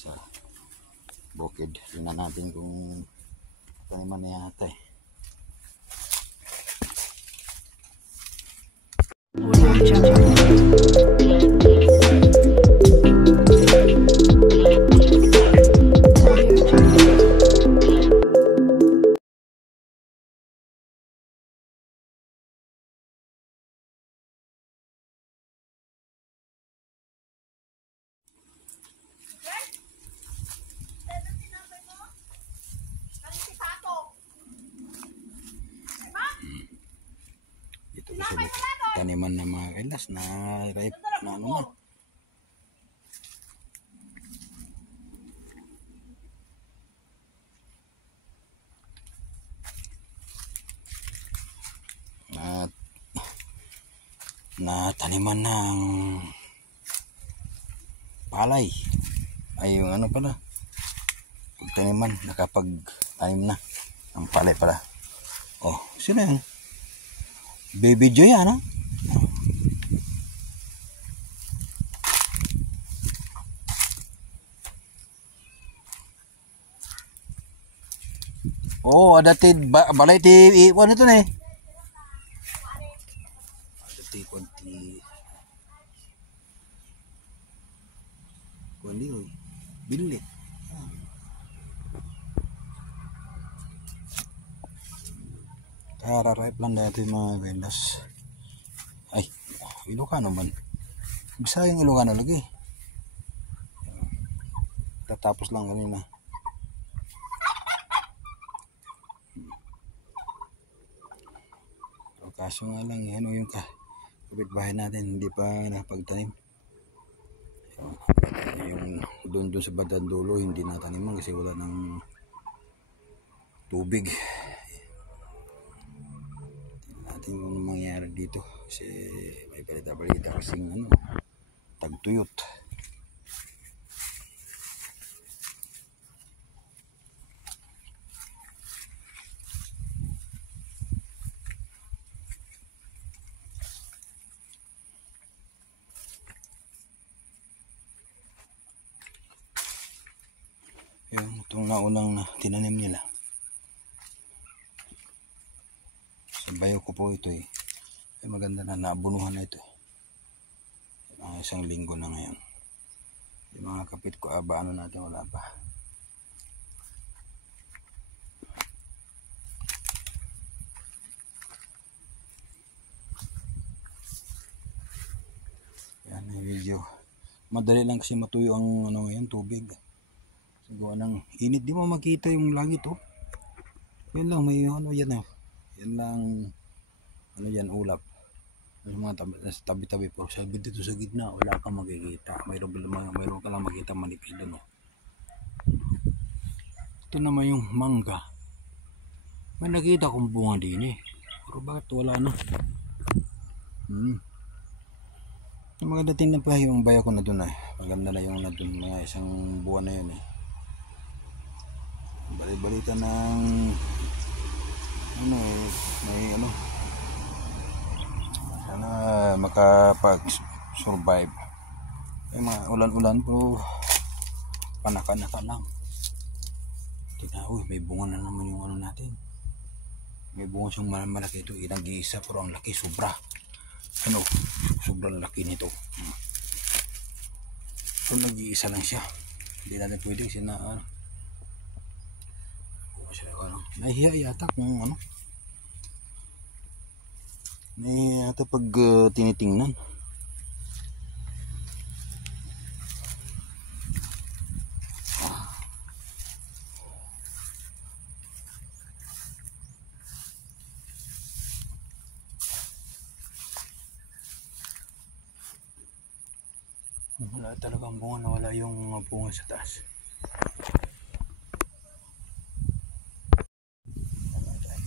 sa bukid. Tingnan natin kung taniman na yata eh. Ito kasi taniman na mga kailas na ripe na ano na taniman ng palay ay yung ano pala taniman nakapag-tanim na ang palay pala. Oh, sino yan? Baby Joy ano? Oh, ada ti balay ti iwan ito na eh. Ada ti konti. Kundi oy. Bili. Kararipe lang dito yung mga vendas. Ay, Ilocano man. Bisa yung Ilocano lagi. Tatapos lang kanina. Pero kaso nga lang, ano yung kapitbahay natin, hindi pa napagtanim. Yung doon sa bandang dulo, hindi nataniman kasi wala ng tubig. Natin kung mangyari dito kasi may balita kasing ano, tagtuyot. Yung itong naunang na tinanim nila sa bayo ko po ito eh. Ay maganda na naabunuhan na ito eh. Mga isang linggo na ngayon. Yung mga kapit ko ano natin wala pa. Yan yung video. Madali lang kasi matuyo ang ano ngayon tubig. Gawa ng init, di mo makita yung langit oh. Yan lang may ano yan eh. Yan lang ano yan ulap. Yung mga tabi-tabi po. Sabi dito sa gitna wala kang makikita. Mayroon ka lang makita manipid doon oh. Ito naman yung mangga. May nakita kong bunga din eh. Pero bakit wala na? Maganda tingnan pa yung bayo ko na doon eh. Maganda na yung na doon mga isang buwan na yun eh. Balita ng ano eh, may ano sana makapag-survive. May mga ulan-ulan po panaka-naka lang. Tignan, may bunga na naman yung ano natin. May bunga siyang malaki ito, nag-iisa pero ang laki sobra. Ano, sobrang laki nito. So nag-iisa lang siya. Hindi natin pwede kasi na ano. Nahihiya yata kung ano. Nahihiya yata pag tinitingnan. Wala talagang bunga, nawala yung bunga sa taas.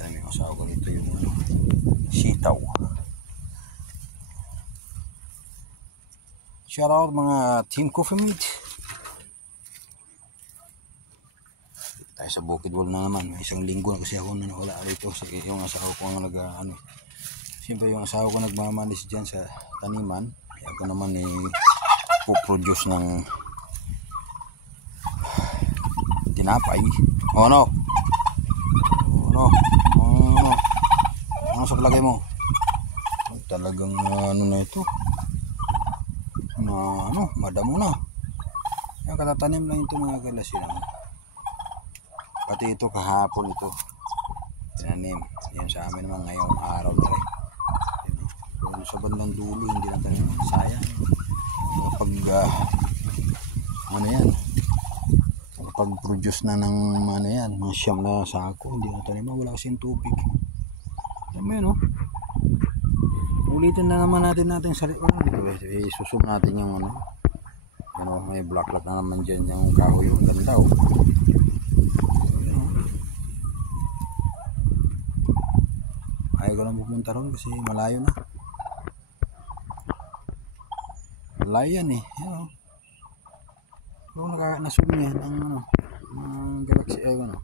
Yung asawa ko nito yung ano, sitaw. Shout out mga Team Coffee Meat. Tayo sa Bukid Wall na naman. May isang linggo na kasi ako na wala rito. Sige, yung asawa ko ang ano. Siyempre yung asawa ko nagmamanis dyan sa taniman. Kaya ako naman puproduce ng Tinapay. O ano? Ano? Ano? Ano sa palagay mo? Ay, talagang ano na ito? Na ano? Madamo na. Yan, katatanim lang ito mga kalasin. Pati ito kahapon ito. Tinanim. Yan sa amin naman ngayong araw na rin. Pero sa bandang dulo hindi na tanim. Sayang. Kapag ano yan? Kapag-produce na ng ano yan, mga siyam na sako, hindi na tanim. Wala kasing tubig. Alam mo yun, oh. Ulitin na naman natin sarili. Isusum natin yung ano. Ano, may blacklock na naman dyan yung kahoy. Yung ganda, oh. Ayaw ko lang pupunta ron kasi malayo na. Malayo yan eh. Yan, oh. Kung naka-nasum yan ang ano, ang Galaxy ay ano,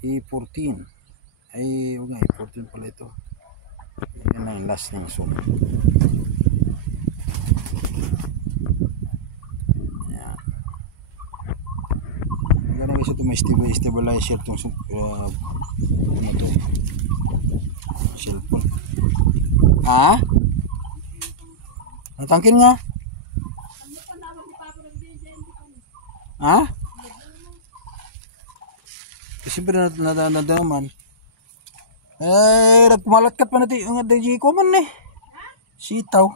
E14 ay huwag nga E14 pala ito. Yan ang last ng zoom. Yan. Ganun kasi ito may stabilizer itong ano to, cellphone. Ha? Natangkin nga. Ha? Siyempre naman. Nagkumalatkat pa natin yung DJ ko man eh. Sitaw.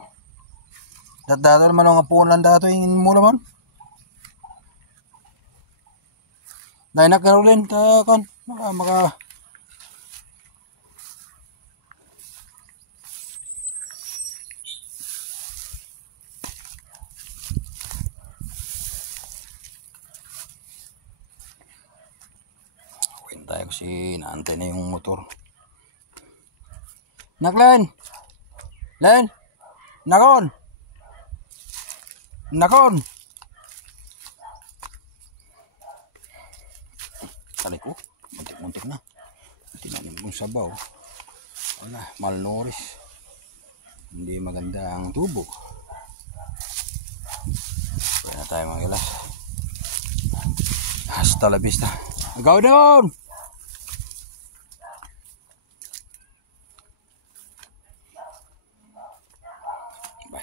Dadato naman ang apunan dato yung mula man. Dahil nagkaroon ta kan maka tayo kasi naantay na yung motor. Naklen! Len! Nakon! Nakon! Tali ko. Muntik-muntik na. Tinanim kong sabaw. Wala. Malnourished. Hindi maganda ang tubo. Kaya na tayo mga kilas. Hasta la vista. Ikaw doon!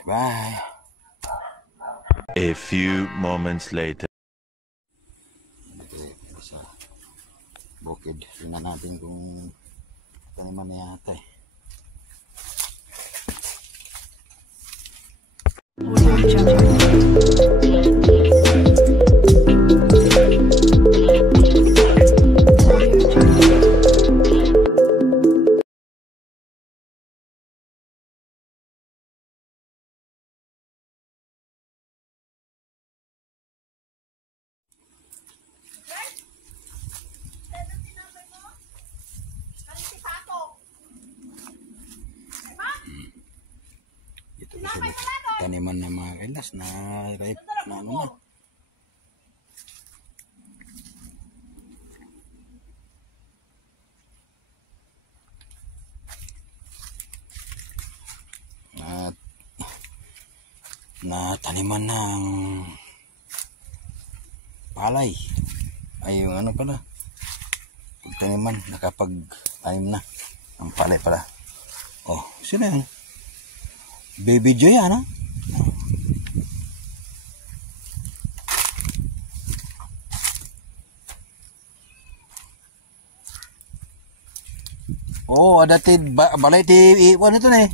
Bye. A few moments later. Okay, sa bukid. Tingnan natin kung taniman na yata eh. Taniman na mga kailas na ripe na ano na taniman ng palay ay yung ano pala taniman nakapag-tanim na ang palay pala. Oh, sino yan? Baby Joy ano? Oh, ada balay ti iwan ito na eh.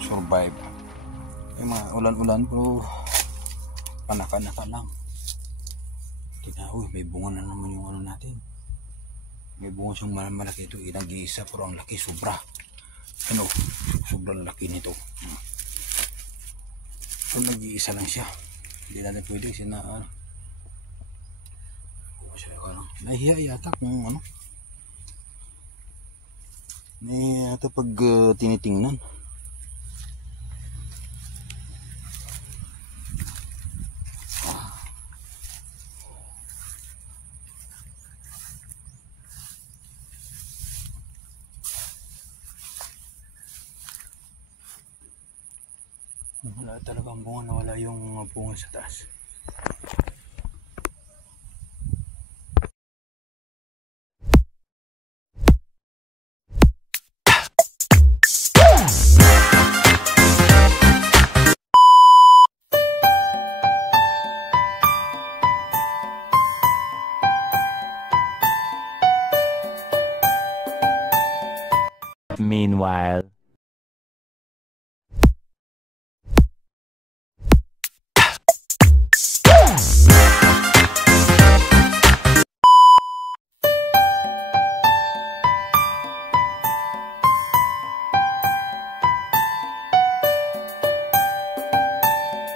survive. May mga ulan-ulan pero panaka-naka lang. Tingnan, uy, may bunga na naman yung ano natin. May bunga siyang malaki ito, nag-iisa pero ang laki, sobra. Ano, sobrang laki nito. So nag-iisa lang siya. Hindi natin pwede kasi na ano. Nahihiya yata kung ano. Nahihiya yata pag tinitingnan. Wala talagang bunga, nawala yung bunga sa taas. Meanwhile.